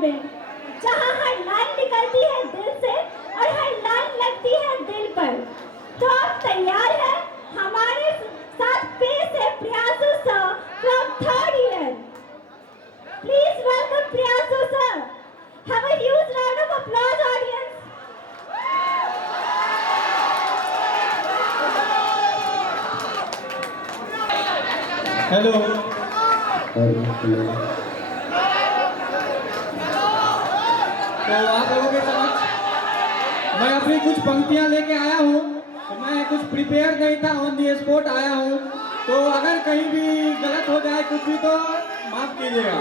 में, जहाँ हर लाइन निकलती है दिल से और हर लाइन लगती है दिल पर। तो आप तैयार हैं हमारे साथ पेश है Priyanshu sir from third year. Please welcome Priyanshu sir. Have a huge round of applause audience. Hello. तो आप लोगों के समक्ष मैं अपनी कुछ पंक्तियां लेके आया हूँ। तो मैं कुछ प्रिपेयर नहीं था, ऑन दी स्पॉट आया हूँ। तो अगर कहीं भी गलत हो जाए कुछ भी तो माफ कीजिएगा।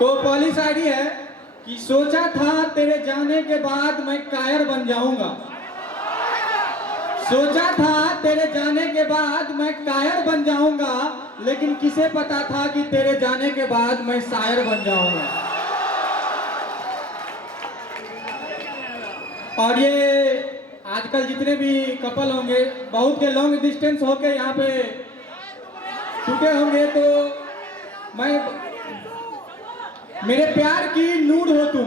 तो पहली शायरी है कि सोचा था तेरे जाने के बाद मैं कायर बन जाऊंगा। सोचा था तेरे जाने के बाद मैं कायर बन जाऊंगा, लेकिन किसे पता था कि तेरे जाने के बाद मैं शायर बन जाऊंगा। और ये आजकल जितने भी कपल होंगे बहुत के लॉन्ग डिस्टेंस होके यहाँ पे छूटे होंगे, तो मैं मेरे प्यार की नूर हो तुम,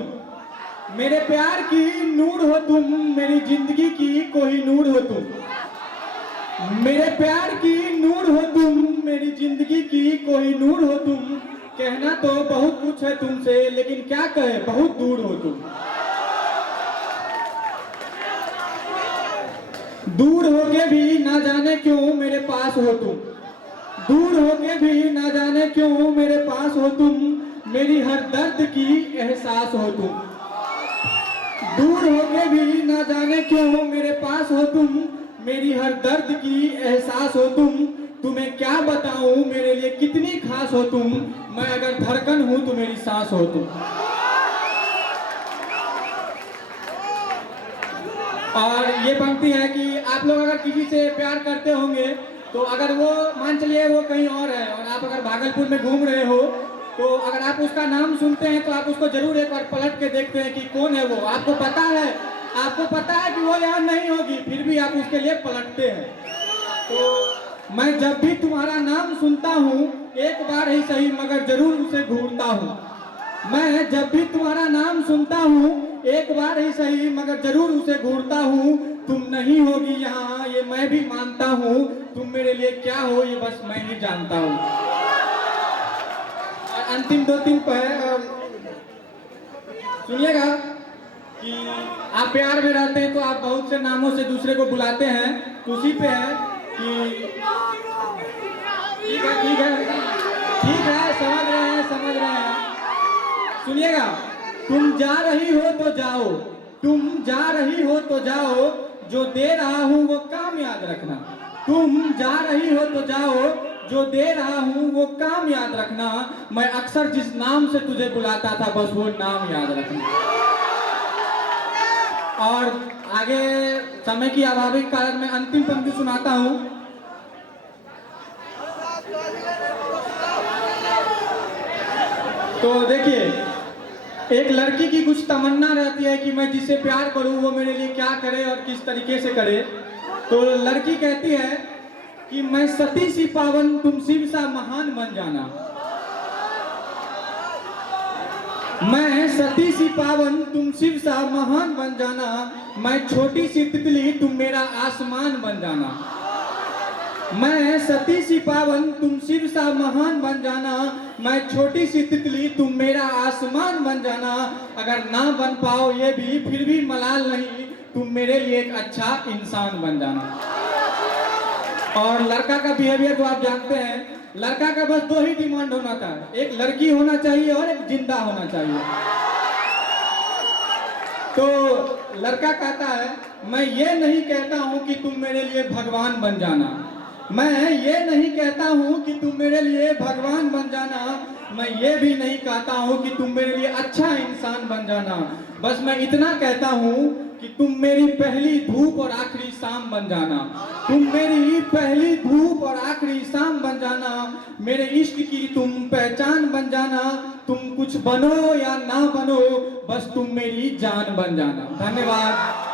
मेरे प्यार की नूर हो तुम, मेरी जिंदगी की कोई नूर हो तुम, मेरे प्यार की नूर हो तुम, मेरी जिंदगी की कोई नूर हो तुम। कहना तो बहुत कुछ है तुमसे, लेकिन क्या कहे बहुत दूर हो तुम। दूर होके भी ना जाने क्यों मेरे पास हो तुम, दूर होके भी ना जाने क्यों मेरे पास हो तुम, मेरी हर दर्द की एहसास हो तुम। दूर होके भी ना जाने क्यों मेरे पास हो तुम, मेरी हर दर्द की एहसास हो तुम। तुम्हें क्या बताऊं मेरे लिए कितनी खास हो तुम, मैं अगर धड़कन हूं तो मेरी सांस हो तुम। और ये पंक्ति है कि आप लोग अगर किसी से प्यार करते होंगे तो अगर वो मान चलिए वो कहीं और है और आप अगर भागलपुर में घूम रहे हो, तो अगर आप उसका नाम सुनते हैं तो आप उसको जरूर एक बार पलट के देखते हैं कि कौन है वो। आपको पता है कि वो यहाँ नहीं होगी, फिर भी आप उसके लिए पलटते हैं। तो मैं जब भी तुम्हारा नाम सुनता हूँ एक बार ही सही मगर जरूर उसे घूरता हूँ। मैं जब भी तुम्हारा नाम सुनता हूँ एक बार ही सही मगर जरूर उसे घूरता हूँ। तुम नहीं होगी यहाँ ये मैं भी मानता हूँ, तुम मेरे लिए क्या हो ये बस मैं ही जानता हूँ। अंतिम दो तीन सुनिएगा कि आप प्यार में रहते हैं तो आप बहुत से नामों से दूसरे को बुलाते हैं, तो उसी पे है कि ठीक है समझ रहे हैं। सुनिएगा, तुम जा रही हो तो जाओ, तुम जा रही हो तो जाओ, जो दे रहा हूँ वो काम याद रखना। तुम जा रही हो तो जाओ, जो दे रहा हूँ वो काम याद रखना। मैं अक्सर जिस नाम से तुझे बुलाता था बस वो नाम याद रखना। और आगे समय की अभावी के कारण मैं अंतिम पंक्ति सुनाता हूँ। तो देखिए, एक लड़की की कुछ तमन्ना रहती है कि मैं जिससे प्यार करूं वो मेरे लिए क्या करे और किस तरीके से करे। तो लड़की कहती है कि मैं सती सी पावन तुम शिव सा महान बन जाना। मैं सती सी पावन तुम शिव सा महान बन जाना, मैं छोटी सी तितली तुम मेरा आसमान बन जाना। मैं सती सी पावन तुम शिव सा महान बन जाना, मैं छोटी सी तितली तुम मेरा आसमान बन जाना। अगर ना बन पाओ ये भी फिर भी मलाल नहीं, तुम मेरे लिए एक अच्छा इंसान बन जाना। और लड़का का बिहेवियर तो आप जानते हैं, लड़का का बस दो ही डिमांड होना था, एक लड़की होना चाहिए और एक जिंदा होना चाहिए। तो लड़का कहता है मैं ये नहीं कहता हूं कि तुम मेरे लिए भगवान बन जाना, मैं ये नहीं कहता हूँ कि तुम मेरे लिए भगवान बन जाना, मैं ये भी नहीं कहता हूँ कि तुम मेरे लिए अच्छा इंसान बन जाना। बस मैं इतना कहता हूँ कि तुम मेरी पहली धूप और आखिरी शाम बन जाना। तुम मेरी पहली धूप और आखिरी शाम बन जाना, मेरे इश्क की तुम पहचान बन जाना। तुम कुछ बनो या ना बनो, बस तुम मेरी जान बन जाना। धन्यवाद।